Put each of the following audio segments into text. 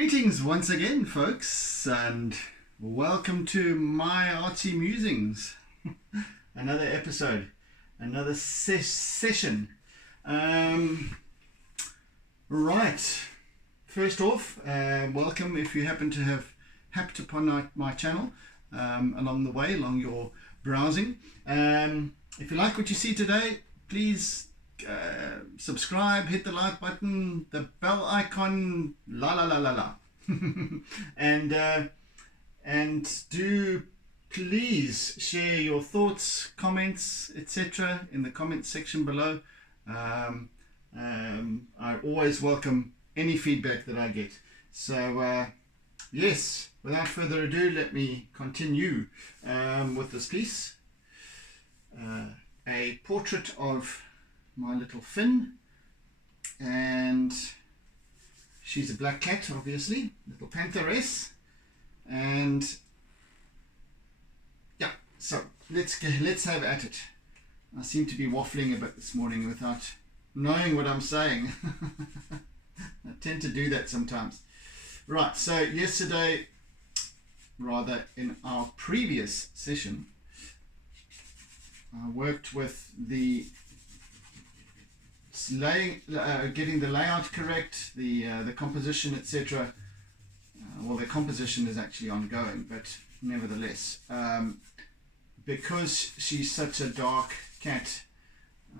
Greetings once again, folks, and welcome to my Artsy Musings. Another episode, another session. Right, first off, welcome if you happen to have happed upon my channel along the way, along your browsing. If you like what you see today, please subscribe, hit the like button, the bell icon, la. and do please share your thoughts, comments, etc. in the comment section below. I always welcome any feedback that I get. So yes, without further ado, let me continue with this piece. A portrait of my little Fynn, and she's a black cat, obviously, little pantheress. And yeah, so let's have at it. I seem to be waffling a bit this morning without knowing what I'm saying. I tend to do that sometimes. Right, so yesterday, rather in our previous session, I worked with the getting the layout correct, the composition, etc. Well, the composition is actually ongoing, but nevertheless, because she's such a dark cat,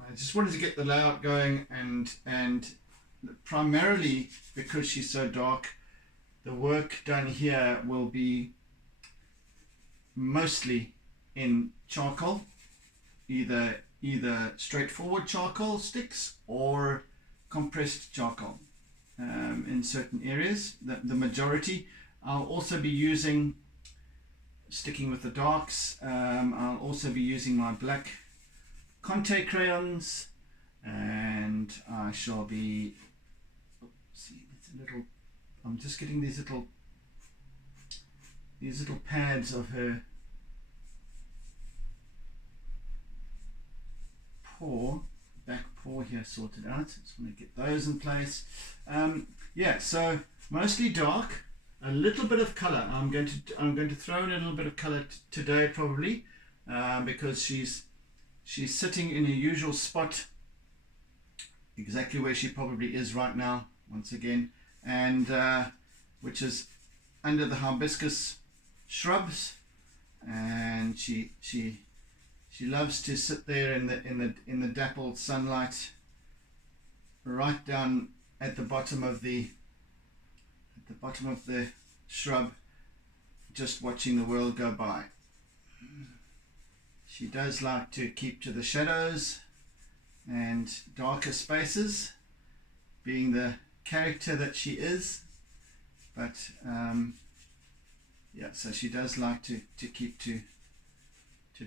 I just wanted to get the layout going, and primarily because she's so dark, the work done here will be mostly in charcoal, either straightforward charcoal sticks or compressed charcoal in certain areas. The majority. I'll also be using, sticking with the darks, I'll also be using my black Conte crayons, and I shall be, see, it's a little, I'm just getting these little pads of her back paw here sorted out. Just want to get those in place. Yeah, so mostly dark, a little bit of color. I'm going to throw in a little bit of color today, probably, because she's sitting in her usual spot, exactly where she probably is right now, once again, and which is under the hibiscus shrubs, and she loves to sit there in the dappled sunlight, right down at the bottom of the shrub, just watching the world go by. She does like to keep to the shadows and darker spaces, being the character that she is, but yeah, so she does like to keep to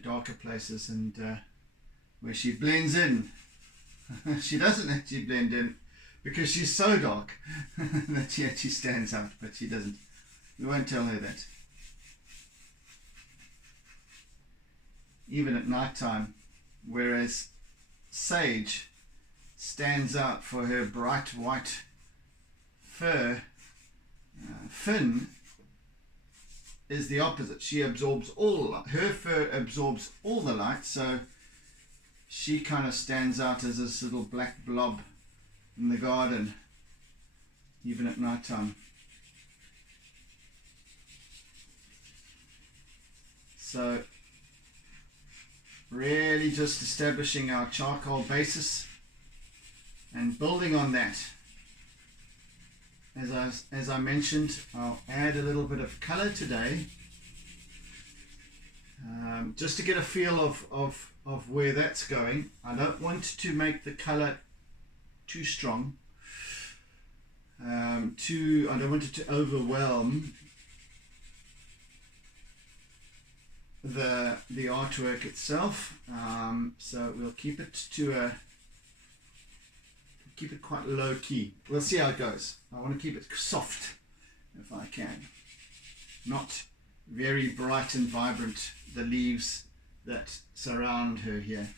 darker places, and where she blends in. She doesn't actually blend in because she's so dark that she actually stands out, but she doesn't. We won't tell her that. Even at night time, whereas Sage stands out for her bright white fur, Fynn is the opposite. She absorbs all the light. Her fur absorbs all the light, so she kind of stands out as this little black blob in the garden, even at night time. So really just establishing our charcoal basis and building on that. As I mentioned, I'll add a little bit of color today, just to get a feel of where that's going. I don't want to make the color too strong, I don't want it to overwhelm the artwork itself, so we'll keep it quite low key. We'll see how it goes. I want to keep it soft if I can, not very bright and vibrant, the leaves that surround her here.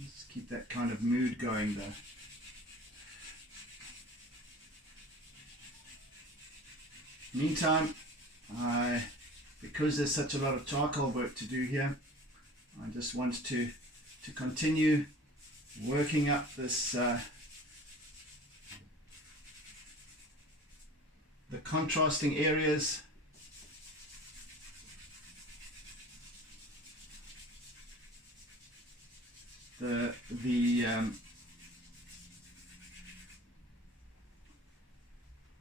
Let's keep that kind of mood going though. Meantime, because there's such a lot of charcoal work to do here, I just want to continue working up this the contrasting areas.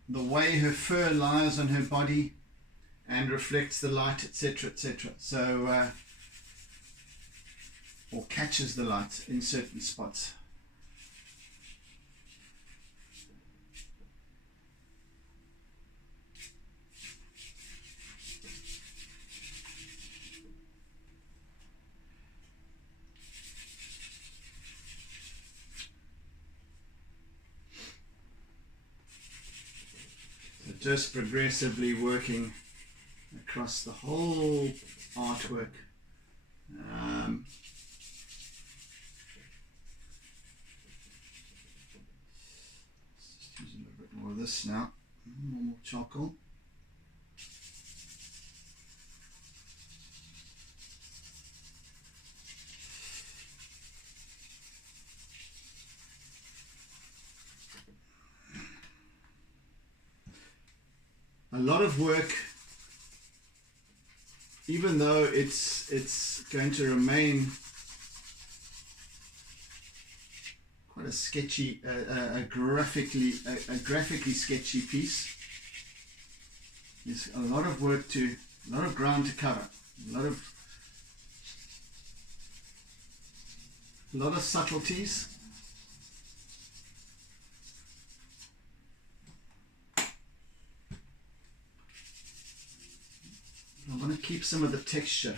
The way her fur lies on her body and reflects the light, etc., etc. So, or catches the light in certain spots. Just progressively working across the whole artwork. Let's just use a little bit more of this now. More charcoal. A lot of work, even though it's going to remain quite a sketchy, a graphically sketchy piece. There's a lot of work a lot of ground to cover, a lot of subtleties. I want to keep some of the texture.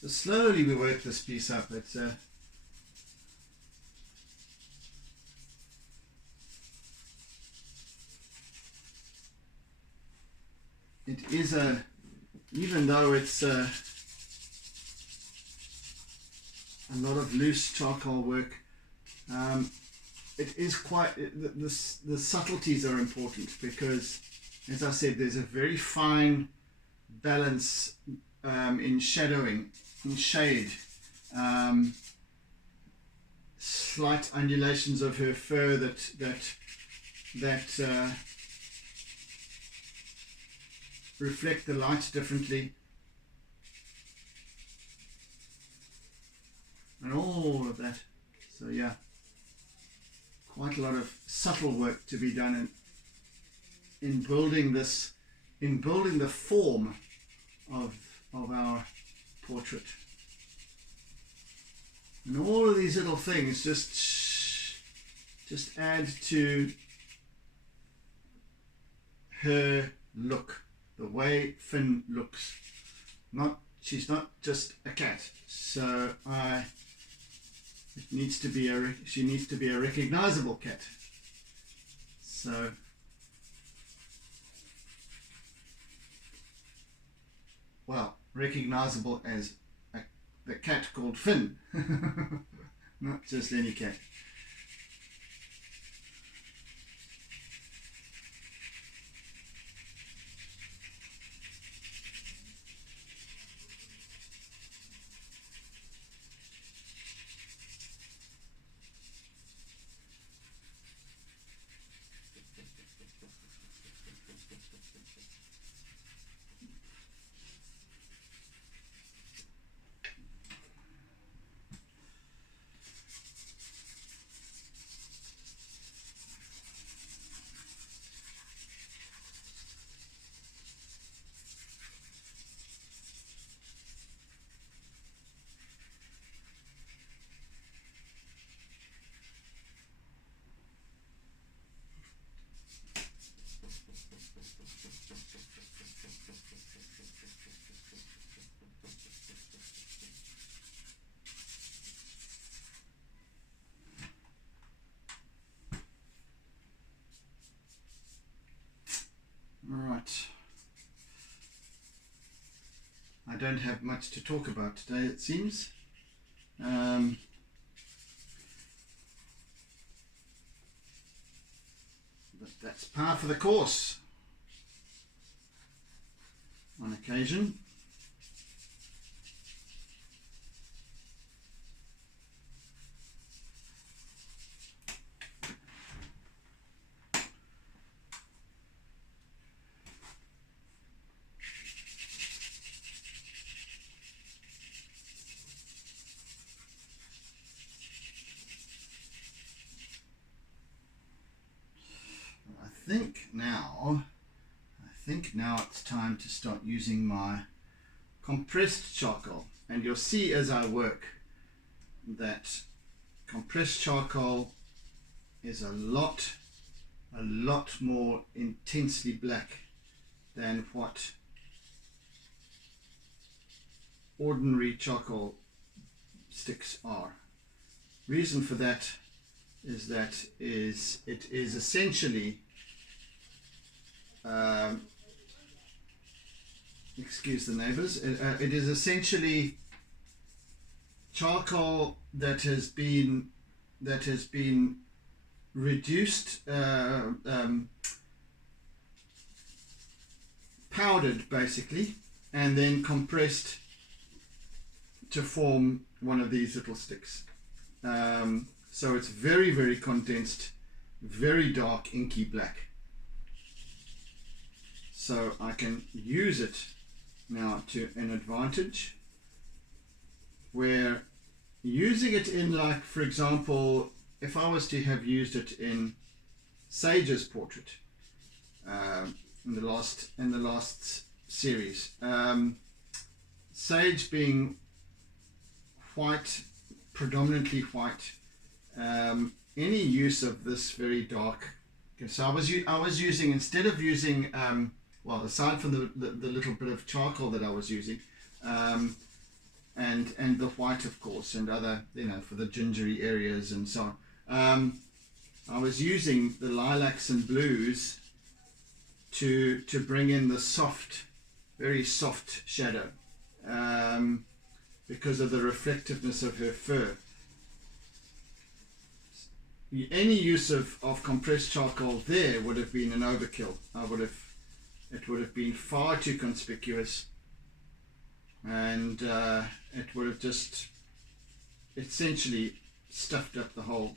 So slowly we work this piece up. It is even though it's a lot of loose charcoal work, it is quite, the subtleties are important because, as I said, there's a very fine balance in shadowing, in shade, slight undulations of her fur that reflect the light differently, and all of that. So yeah, quite a lot of subtle work to be done in building this, in building the form of our portrait. And all of these little things just add to her look. The way Fynn looks. She's not just a cat. So she needs to be a recognizable cat. So well, recognizable as the cat called Fynn. Not just any cat. I don't have much to talk about today, it seems. But that's par for the course on occasion. I think now it's time to start using my compressed charcoal, and you'll see as I work that compressed charcoal is a lot more intensely black than what ordinary charcoal sticks are. Reason for that is it is essentially excuse the neighbors, it is essentially charcoal that has been reduced, powdered basically, and then compressed to form one of these little sticks. So it's very condensed, very dark inky black. So I can use it now to an advantage, where using it in, like, for example, if I was to have used it in Sage's portrait in the last series, Sage being white, predominantly white, any use of this very dark. Okay, so I was using, instead of using well, aside from the little bit of charcoal that I was using, and the white, of course, and other, for the gingery areas and so on, I was using the lilacs and blues to bring in the soft, very soft shadow, because of the reflectiveness of her fur. Any use of compressed charcoal there would have been an overkill. It would have been far too conspicuous, and it would have just essentially stuffed up the whole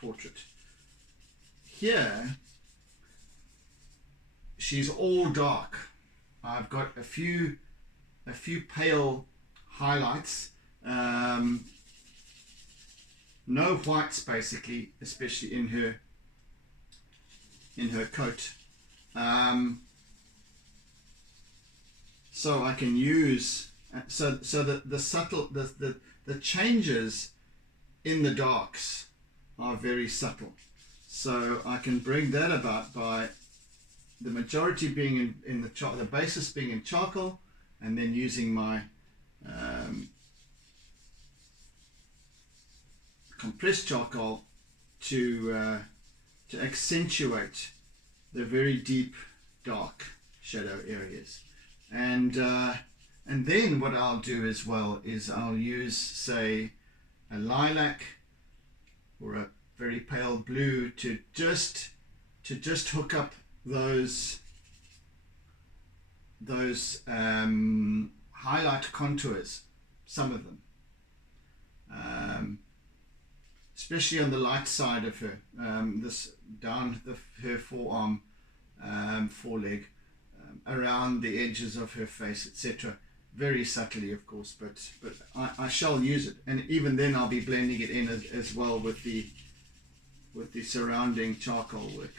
portrait. Here, she's all dark. I've got a few pale highlights, no whites basically, especially in her coat. So I can use so that the subtle the changes in the darks are very subtle. So I can bring that about by the majority being in the basis being in charcoal, and then using my compressed charcoal to accentuate the very deep dark shadow areas. And then what I'll do as well is I'll use, say, a lilac or a very pale blue to just hook up those highlight contours, some of them, especially on the light side of her, this down her forearm, foreleg, around the edges of her face, etc. Very subtly, of course, but I shall use it, and even then I'll be blending it in as well with the surrounding charcoal work.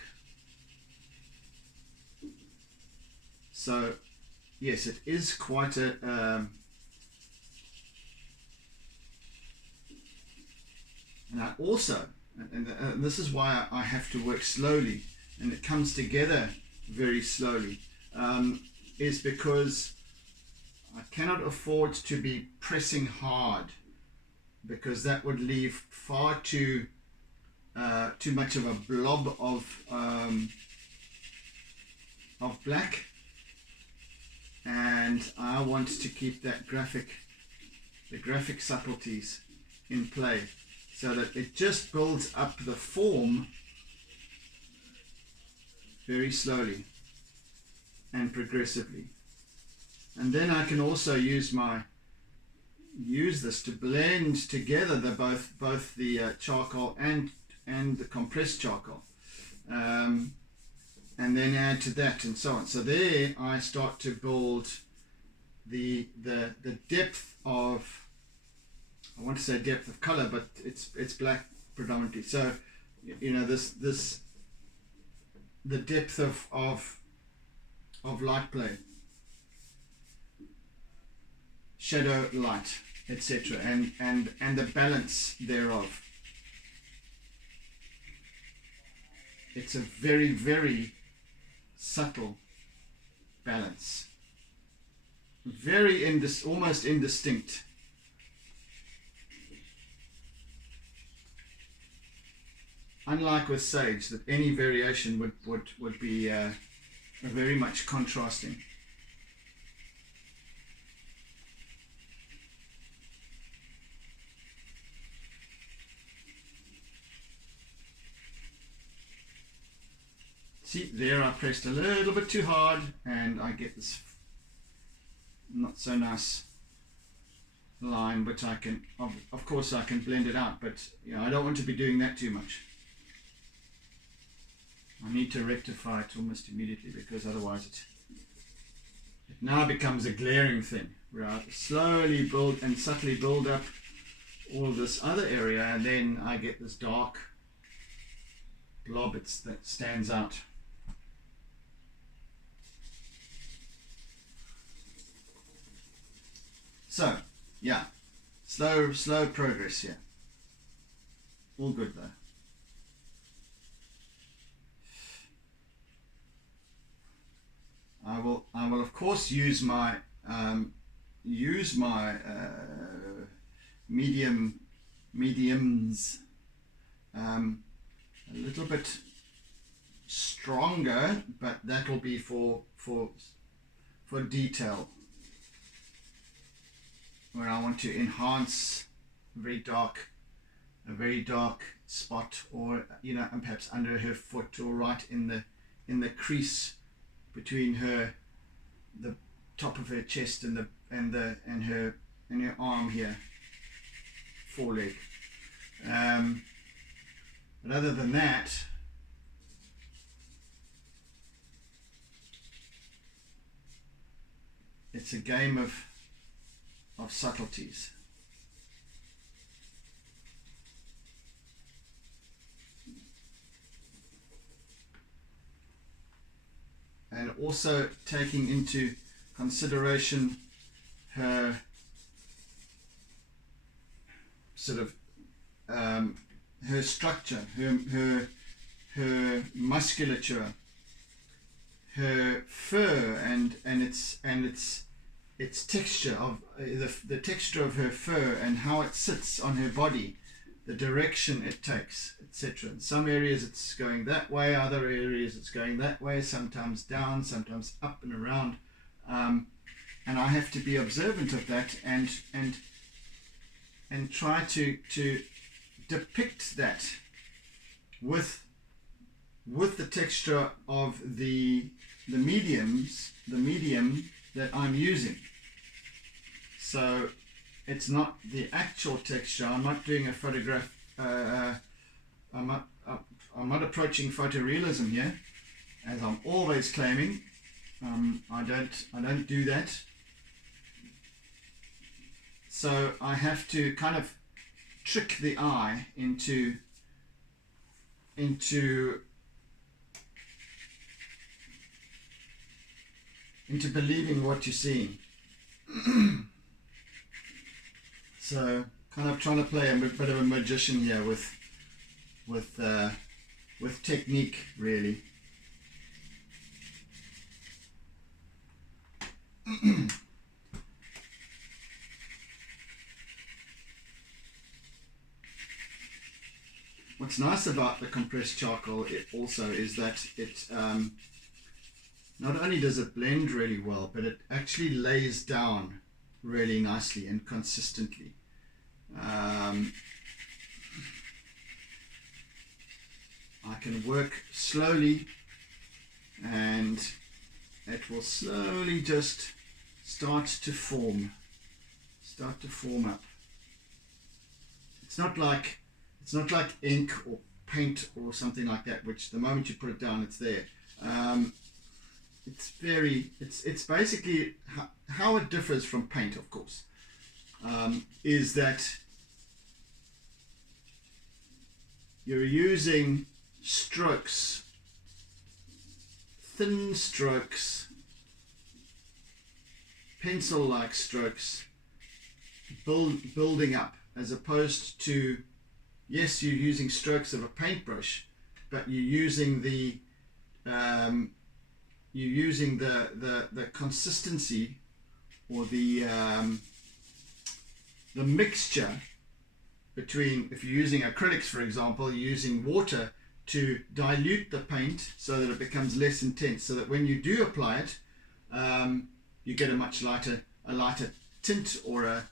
So yes, it is quite a and I also, and this is why I have to work slowly, and it comes together very slowly, is because I cannot afford to be pressing hard, because that would leave far too much of a blob of black, and I want to keep that the graphic subtleties in play, so that it just builds up the form very slowly and progressively. And then I can also use this to blend together both the charcoal and the compressed charcoal, and then add to that and so on. So there I start to build the depth of, I want to say depth of color, but it's black predominantly. So you know, the depth of light play, shadow, light, etc., and the balance thereof. It's a very, very subtle balance, very almost indistinct. Unlike with sage, that any variation would be very much contrasting. See, there I pressed a little bit too hard and I get this not so nice line, but I can, of course I can blend it out, but you know, I don't want to be doing that too much. I need to rectify it almost immediately, because otherwise it now becomes a glaring thing, right? Slowly build and subtly build up all of this other area, and then I get this dark blob that stands out. So, yeah, slow progress here. All good though. I will of course use my mediums a little bit stronger, but that will be for detail, where I want to enhance a very dark spot, or you know, and perhaps under her foot, or right in the crease between the top of her chest and her arm here, foreleg. But other than that, it's a game of subtleties. And also taking into consideration her sort of her structure, her musculature, her fur, and its texture, of the texture of her fur and how it sits on her body, the direction it takes, etc. In some areas it's going that way, other areas it's going that way, sometimes down, sometimes up and around, and I have to be observant of that and try to depict that with the texture of the medium that I'm using. So it's not the actual texture. I'm not doing a photograph. I'm not approaching photorealism here, as I'm always claiming. I don't do that. So I have to kind of trick the eye into believing what you're seeing. So kind of trying to play a bit of a magician here with technique, really. What's nice about the compressed charcoal also is that it not only does it blend really well, but it actually lays down really nicely and consistently. I can work slowly and it will slowly just start to form up. It's not like ink or paint or something like that, which the moment you put it down, it's there. It's basically how it differs from paint, of course, is that you're using strokes, thin strokes, pencil-like strokes, building up, as opposed to, yes, you're using strokes of a paintbrush, but you're using the consistency or the mixture between, if you're using acrylics, for example, you're using water to dilute the paint so that it becomes less intense, so that when you do apply it, you get a much lighter tint, or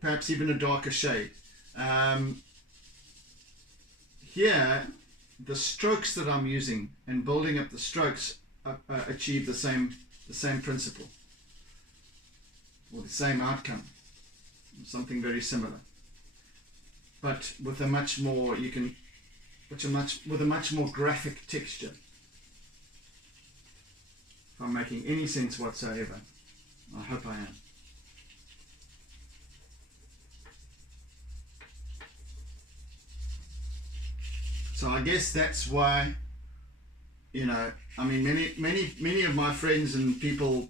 perhaps even a darker shade. Here, the strokes that I'm using and building up the strokes achieve the same principle, or the same outcome, something very similar, but with a much more graphic texture. If I'm making any sense whatsoever, I hope I am. So I guess that's why, I mean, many of my friends and people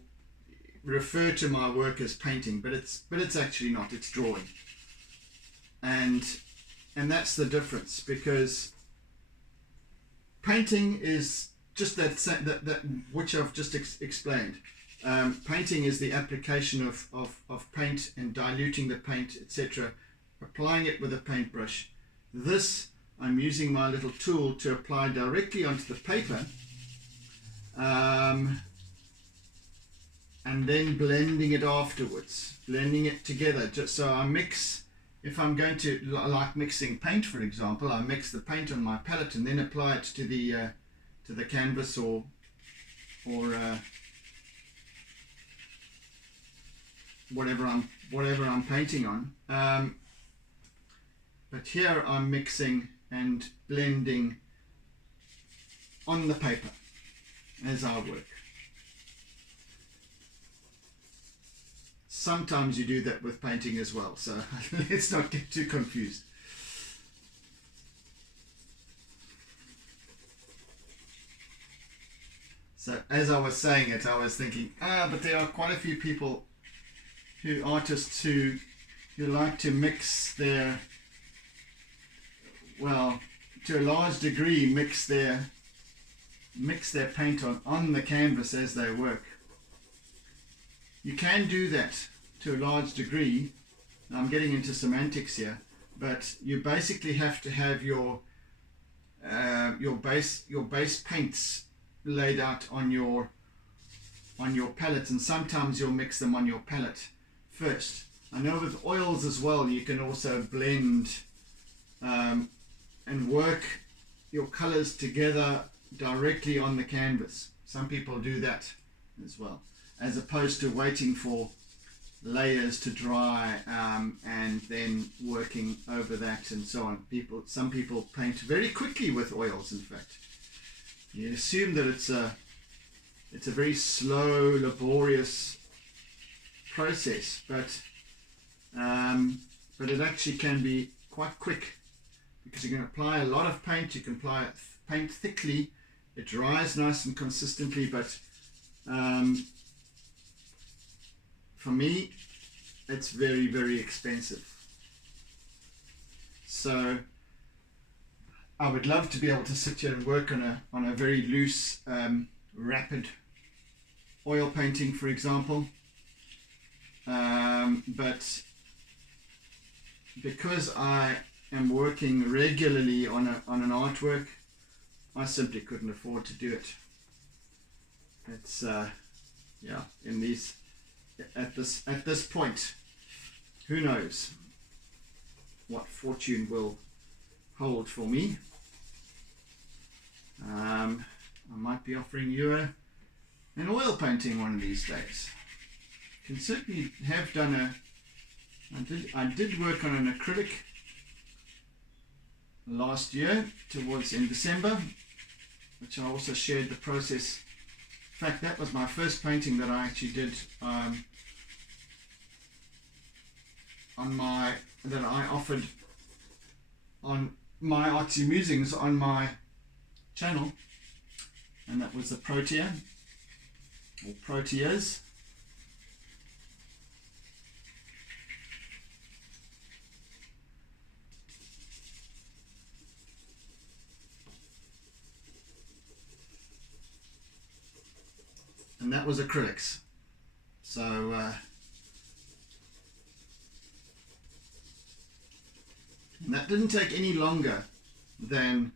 refer to my work as painting, but it's actually not. It's drawing, and that's the difference, because painting is just that which I've just explained. Painting is the application of paint and diluting the paint, etc., applying it with a paintbrush. This, I'm using my little tool to apply directly onto the paper, and then blending it afterwards, blending it together. Just so I mix, if I'm going to, like mixing paint, for example, I mix the paint on my palette and then apply it to the canvas or whatever I'm painting on. But here I'm mixing and blending on the paper as I work. Sometimes you do that with painting as well, so let's not get too confused. So as I was saying it, I was thinking, but there are quite a few people, artists who like to mix their, well, to a large degree, mix their paint on the canvas as they work. You can do that to a large degree. I'm getting into semantics here, but you basically have to have your base paints laid out on your palette, and sometimes you'll mix them on your palette first. I know with oils as well, you can also blend and work your colors together directly on the canvas. Some people do that as well, as opposed to waiting for layers to dry and then working over that and so on. Some people paint very quickly with oils. In fact, you assume that it's a very slow, laborious process, but it actually can be quite quick, because you can apply a lot of paint. You can apply paint thickly. It dries nice and consistently, but for me, it's very, very expensive. So I would love to be able to sit here and work on a very loose, rapid oil painting, for example. But because I am working regularly on an artwork, I simply couldn't afford to do it. it's yeah, in these, at this point, who knows what fortune will hold for me. I might be offering you an oil painting one of these days. Can certainly have done I did work on an acrylic last year towards in December, which I also shared the process. In fact, that was my first painting that I actually did that I offered on my Artsy Musings on my channel, and that was the Protea or Proteas. And that was acrylics. So and that didn't take any longer than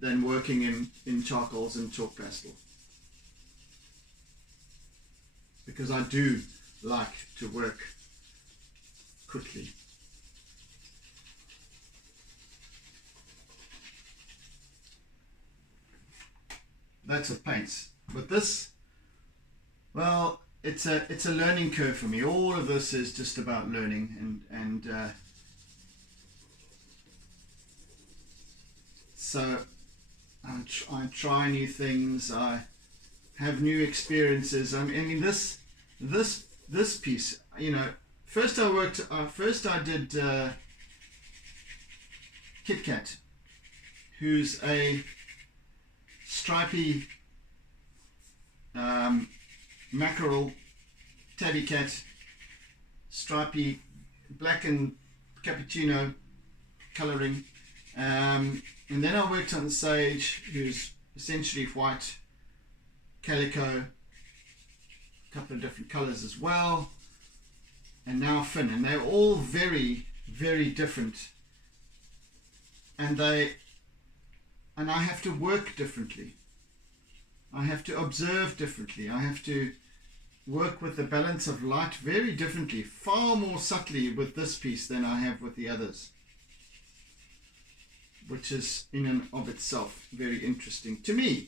working in charcoals and chalk pastel, because I do like to work quickly. That's with paints. With this, well, it's a learning curve for me. All of this is just about learning, and so I try new things. I have new experiences. I mean, this piece, you know, first I did KitKat, who's a stripy mackerel tabby cat, stripy black and cappuccino colouring, and then I worked on Sage, who's essentially white calico, a couple of different colours as well, and now Fynn, and they're all very, very different, and I have to work differently. I have to observe differently. I have to work with the balance of light very differently, far more subtly with this piece than I have with the others, which is in and of itself very interesting to me.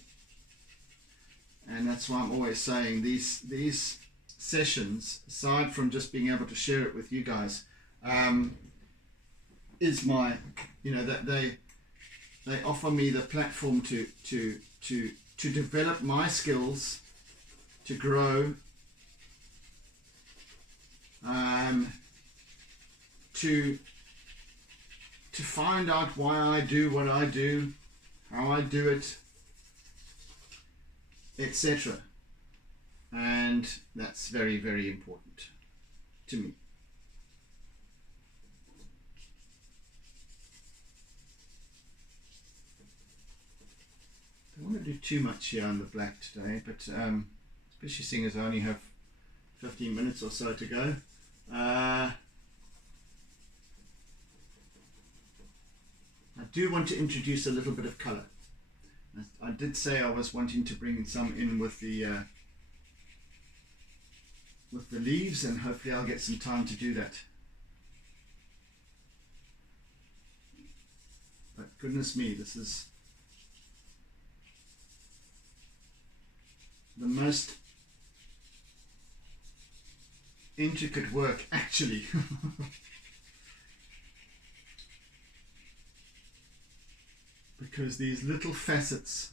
And that's why I'm always saying these sessions, aside from just being able to share it with you guys, is my, you know, that they offer me the platform to develop my skills, to grow, to find out why I do what I do, how I do it, etc. And that's very, very important to me. I don't want to do too much here on the black today, but especially seeing as I only have 15 minutes or so to go. I do want to introduce a little bit of colour. I did say I was wanting to bring some in with the leaves, and hopefully I'll get some time to do that. But goodness me, this is the most intricate work, actually. Because these little facets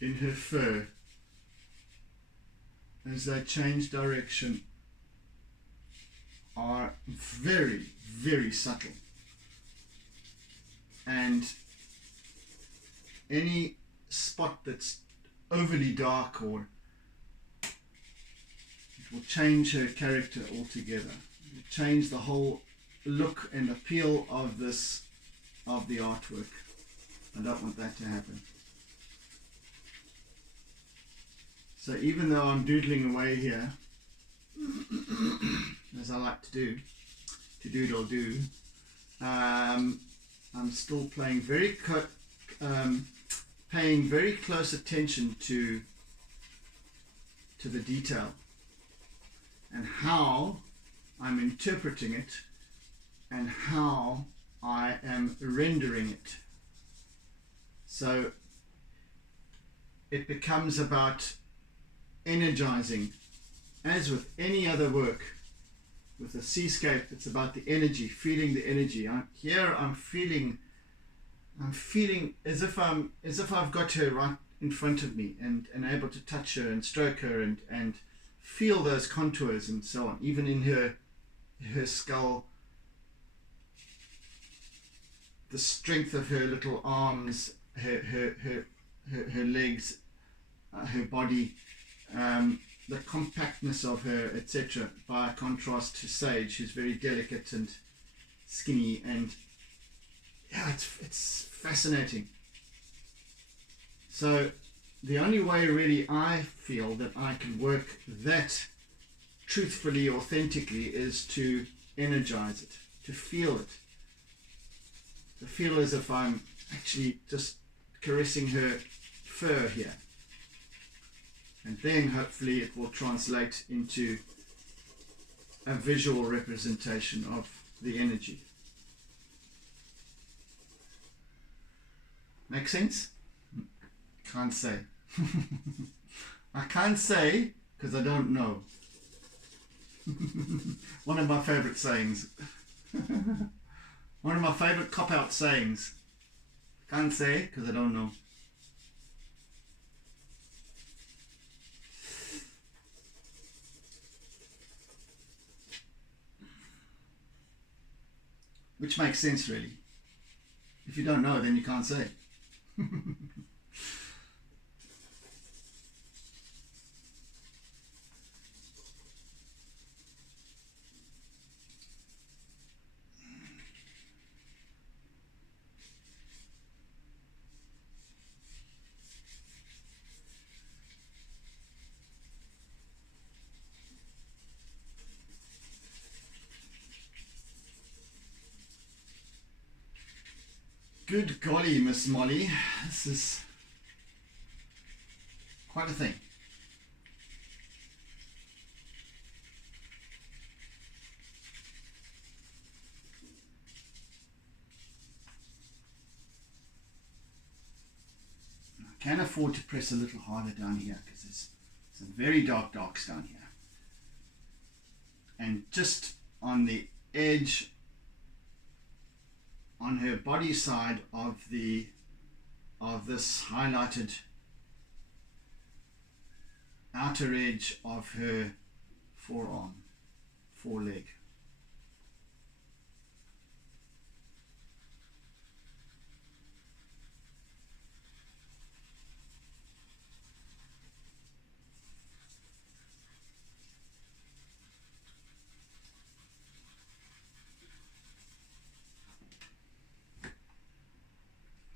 in her fur, as they change direction, are very, very subtle. And any spot that's overly dark, or it will change her character altogether. It will change the whole look and appeal of the artwork. I don't want that to happen. So even though I'm doodling away here, as I like to do, to doodle do, I'm still paying very close attention to to the detail and how I'm interpreting it and how I am rendering it. So it becomes about energizing. As with any other work, with a seascape, it's about the energy, feeling the energy. I'm feeling as if I've got her right in front of me and able to touch her and stroke her and feel those contours and so on, even in her skull, the strength of her little arms, her legs, her body, the compactness of her, etc., by contrast to Sage, who's very delicate and skinny, and yeah, it's fascinating. So the only way really I feel that I can work that truthfully, authentically, is to energize it, to feel it, to feel as if I'm actually just caressing her fur here. And then hopefully it will translate into a visual representation of the energy. Make sense? Can't say. I can't say because I don't know. One of my favorite sayings. One of my favorite cop-out sayings. Can't say because I don't know. Which makes sense, really. If you don't know, then you can't say. Good golly, Miss Molly, this is quite a thing. I can afford to press a little harder down here because there's some very dark darks down here. And just on the edge, on her body side of this highlighted outer edge of her foreleg.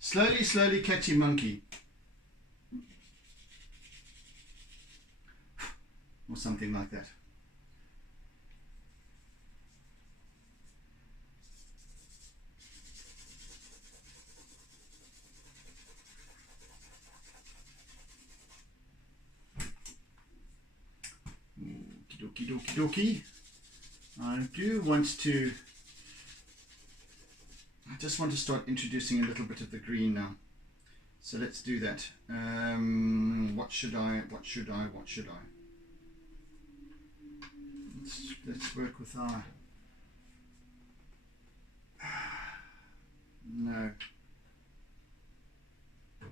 Slowly, slowly, catchy monkey. Or something like that. Okie dokie dokie. I do want to... I just want to start introducing a little bit of the green now. So let's do that. What should I? Let's work with our... No. I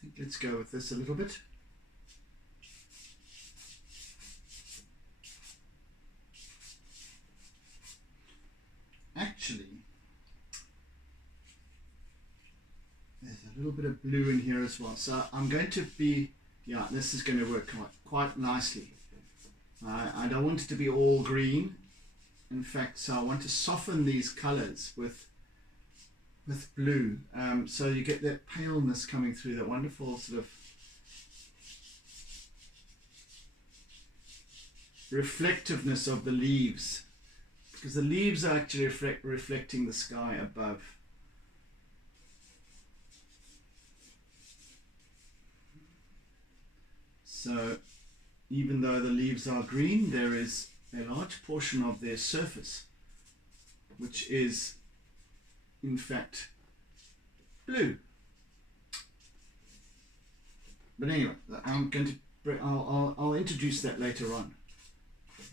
think let's go with this a little bit. Actually, there's a little bit of blue in here as well. So I'm going to be, yeah, this is going to work quite nicely. I don't want it to be all green. In fact, so I want to soften these colors with blue. So you get that paleness coming through, that wonderful sort of reflectiveness of the leaves. Because the leaves are actually reflecting the sky above. So even though the leaves are green, there is a large portion of their surface which is in fact blue. But anyway, I'm going to I'll introduce that later on.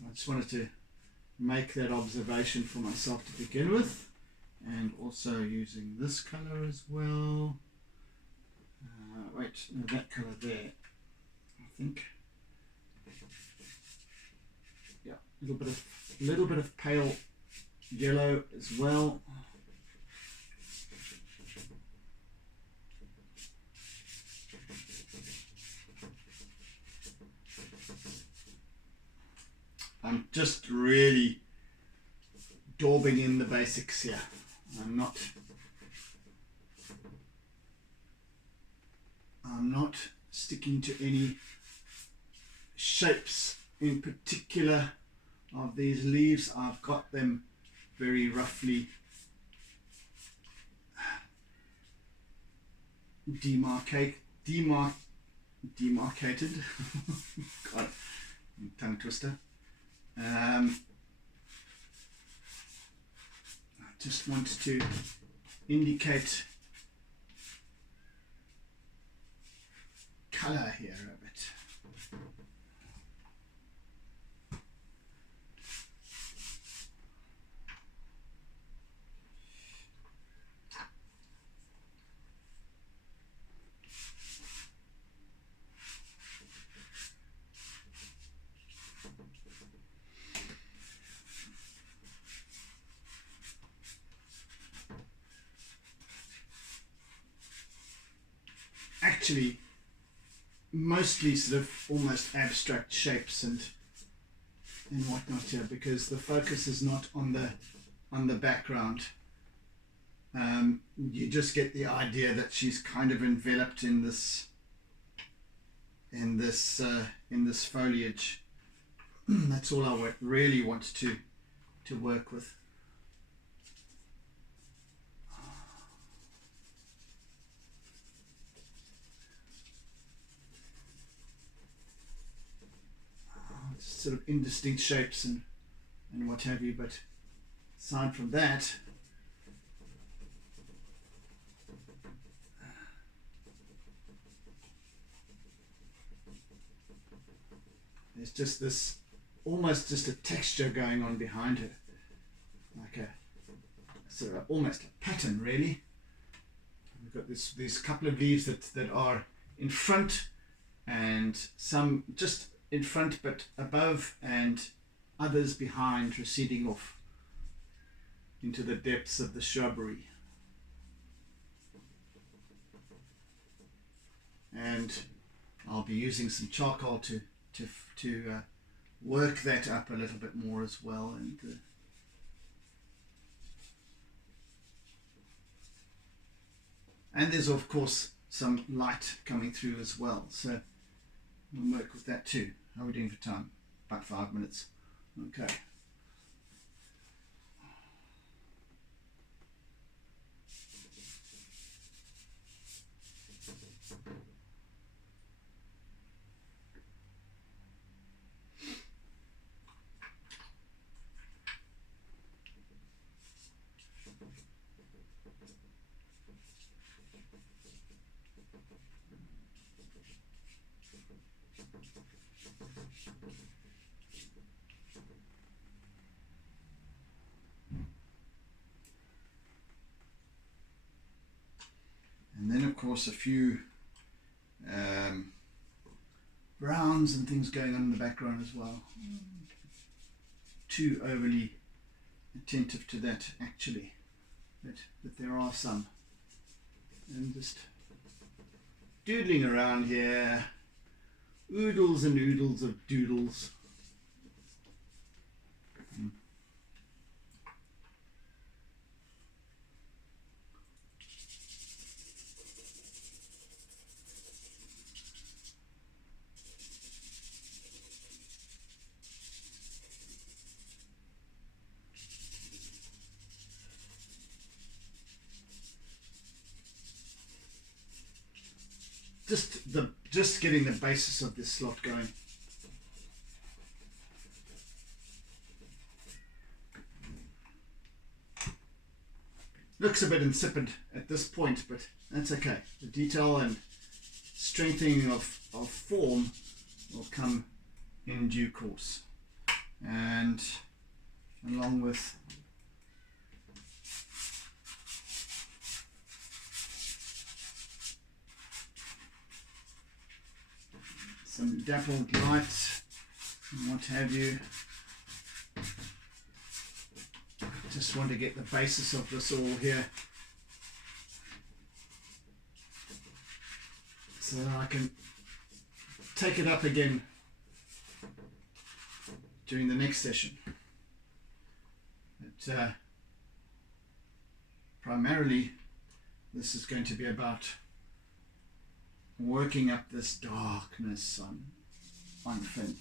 I just wanted to make that observation for myself to begin with, and also using this color as well. Wait, no, that color there, I think. Yeah, a little bit of pale yellow as well. I'm just really daubing in the basics here. I'm not sticking to any shapes in particular of these leaves. I've got them very roughly demarcated. God, tongue twister. I just want to indicate color here a bit. Actually, mostly sort of almost abstract shapes and whatnot here, because the focus is not on the background. You just get the idea that she's kind of enveloped in this foliage. That's all I really want to work with. Sort of indistinct shapes and what have you, but aside from that, there's just this almost just a texture going on behind her, like a sort of almost a pattern really. We've got these couple of leaves that are in front, and some just in front but above, and others behind, receding off into the depths of the shrubbery. And I'll be using some charcoal to work that up a little bit more as well. And there's of course some light coming through as well, so we'll work with that too. How are we doing for time? About 5 minutes. Okay. And then of course a few browns and things going on in the background as well. Too overly attentive to that actually, but there are some. And just doodling around here, oodles and oodles of doodles. Just getting the basis of this slot going. Looks a bit insipid at this point, but that's okay. The detail and strengthening of form will come in due course. And along with some dappled light and what have you. Just want to get the basis of this all here so that I can take it up again during the next session. But primarily this is going to be about working up this darkness on Fynn.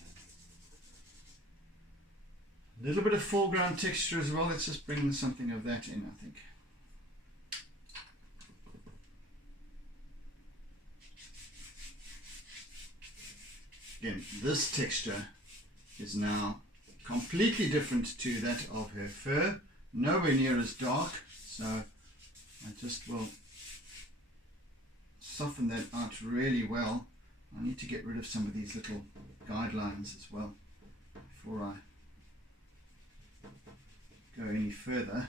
A little bit of foreground texture as well. Let's just bring something of that in, I think. Again, this texture is now completely different to that of her fur. Nowhere near as dark, so I just will soften that out really well. I need to get rid of some of these little guidelines as well before I go any further.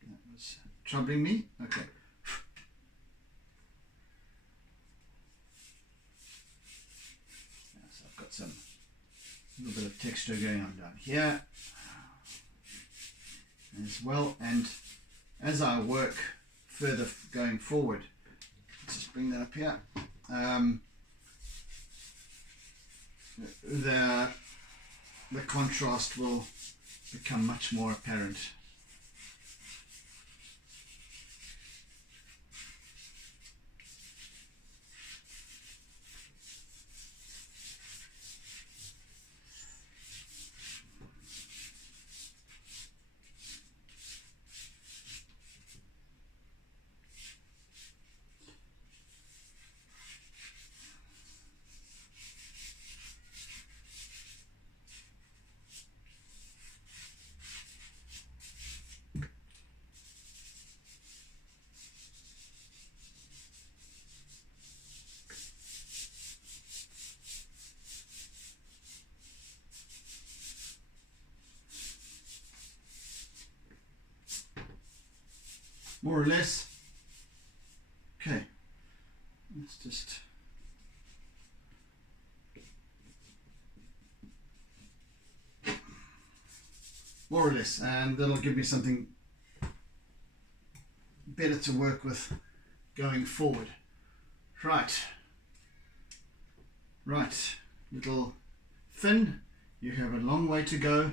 That was troubling me. Okay. So I've got some little bit of texture going on down here as well, and as I work further going forward, let's just bring that up here. The contrast will become much more apparent. More or less. Okay, let's just more or less, and that'll give me something better to work with going forward. Right, little Fynn, you have a long way to go,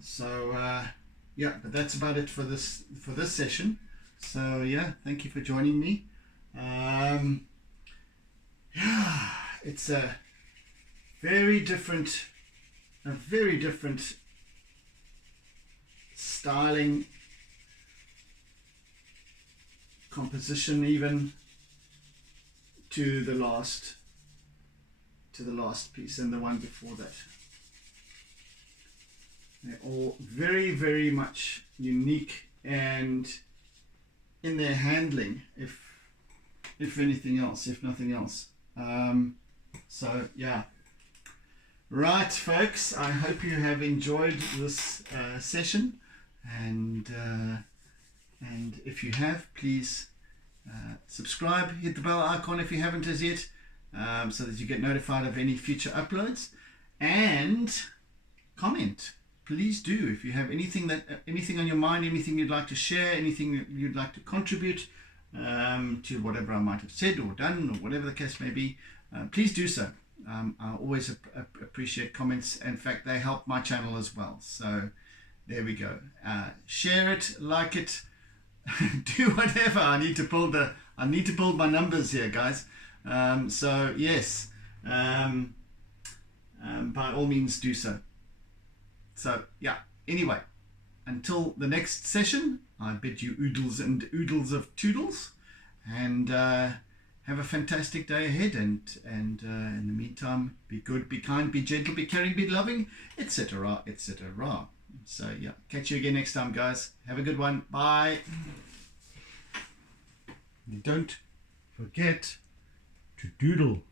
so yeah, but that's about it for this session. So yeah, thank you for joining me. Yeah, it's a very different styling, composition even to the last piece and the one before that. They're all very, very much unique and in their handling, if anything else, if nothing else. So yeah. Right, folks, I hope you have enjoyed this session, and if you have, please subscribe, hit the bell icon if you haven't as yet, so that you get notified of any future uploads, and comment. Please do, if you have anything on your mind, anything you'd like to share, anything that you'd like to contribute to whatever I might have said or done, or whatever the case may be, please do so. I always appreciate comments. In fact, they help my channel as well. So there we go. Share it, like it, do whatever. I need to build my numbers here, guys. So yes, by all means do so. So yeah, anyway, until the next session, I bid you oodles and oodles of toodles, and have a fantastic day ahead, and in the meantime, be good, be kind, be gentle, be caring, be loving, etc., etc. So yeah, catch you again next time, guys. Have a good one. Bye. Don't forget to doodle.